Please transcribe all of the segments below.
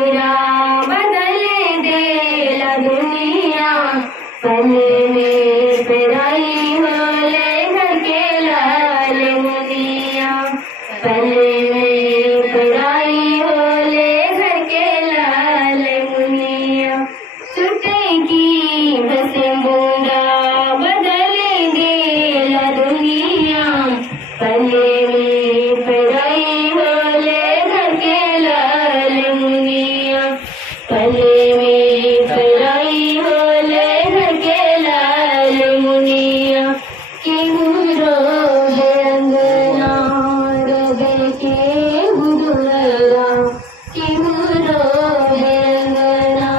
पूरा बदल देला दुनिया। पले में पिराई होले घर के लाल मुनिया। पले में पिराई होले घर के लाल मुनिया। छुटे की बस बूंदा बदल देला दुनिया। पले में पिराई होले घर के लाल मुनिया। पले में पिराई होले घर के लाल मुनिया। केहू रोवे अंगना रोवे केहू दुआरा। केहू रोवे अंगना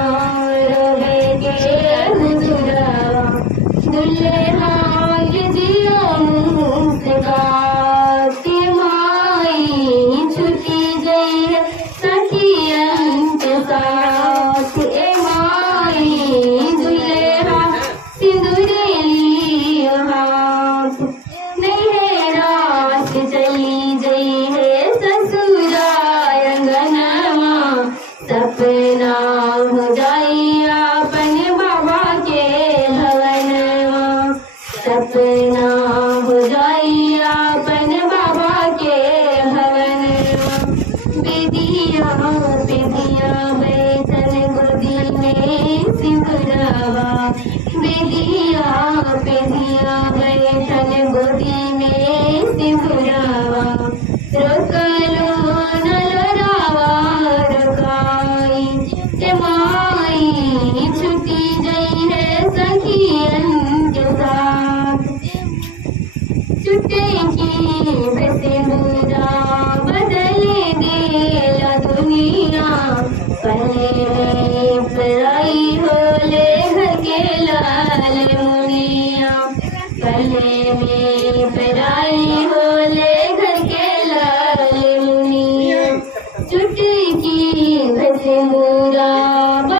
रोवे केहू दुआरा। दुल्हा के जिया मुस्का के माई छुटी गई है सखियन के साथ। ए माई दुल्हा सिंदूरी लिया हाथ। नैहरा से चली गई है ससुराल अंगनवा। सपना हो जाई अपन बाबा के भवनवा। सपना हो जाई अपन बाबा के भवनवा। बेदिया बेदिया बैठल गोदी में सिंदूरवा। बेदिया बेदिया बैठल गोदी में सिंदूरवा। रोकलो न लोरावा रोकाई के माई छुटी गई है सखियन के साथ। छुटे की बस बूंदा बदल देला दुनिया। पले में पिराई होले घर के लाल मुनिया। पले में पिराई होले घर के लाल मुनिया। छुटे की बस